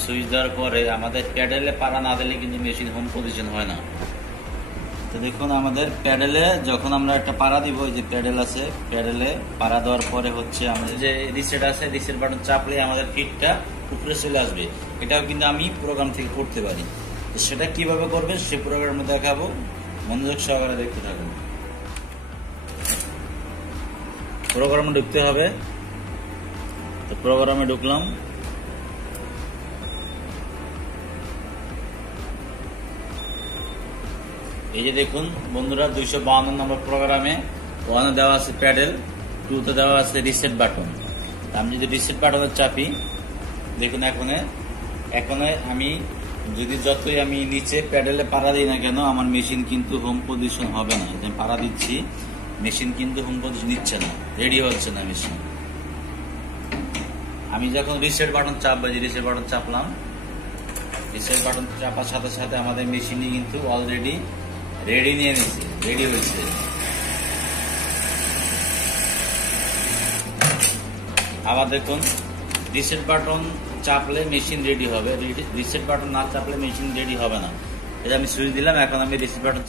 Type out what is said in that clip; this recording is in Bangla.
সুইচ দেওয়ার পরে আমাদের প্যাডেলে পাড়া না দিলে কিন্তু মেশিন হোম পজিশন হয় না। তো দেখুন আমাদের প্যাডেলে যখন আমরা একটা পাড়া দিব, এই যে প্যাডেল আছে, প্যাডেলে পাড়া দেওয়ার পরে হচ্ছে আমাদের যে রিসেট আছে, রিসেট বাটন চাপলে আমাদের ফিটটা উপরে চলে আসবে। এটাও কিন্তু আমি প্রোগ্রাম থেকে করতে পারি। তো সেটা কিভাবে করবে সে প্রোগ্রামে দেখাবো, মনোযোগ সহকারে দেখতে থাকুন। প্রোগ্রামে ঢুকতে হবে। তো প্রোগ্রামে ঢুকলাম। এই যে দেখুন বন্ধুরা, 252 নম্বর প্রোগ্রামে 1 দেওয়া আছে প্যাডেল, 2 তে দেওয়া আছে রিসেট বাটন। আমি যদি রিসেট বাটনে চাপি, দেখুন এখন আমি যদি যতই আমি নিচে প্যাডেলে পাড়া দিই না কেন, আমার মেশিন কিন্তু হোম পজিশন হবে না। আমি পাড়া দিচ্ছি, মেশিন কিন্তু হোম পজিশন নিচ্ছে না, রেডি হচ্ছে না মেশিন। আমি যখন রিসেট বাটন চাপবো, যে রিসেট বাটন চাপলাম, রিসেট বাটন চাপার সাথে সাথে আমাদের মেশিনই কিন্তু অলরেডি রেডি নিয়ে নিচ্ছে, রেডি হয়েছে। আবার দেখুন রিসেট বাটন চাপলে মেশিন রেডি হবে, রিসেট বাটন না চাপলে মেশিন রেডি হবে না। এটা আমি সুইচ দিলাম, এখন আমি রিসেট বাটন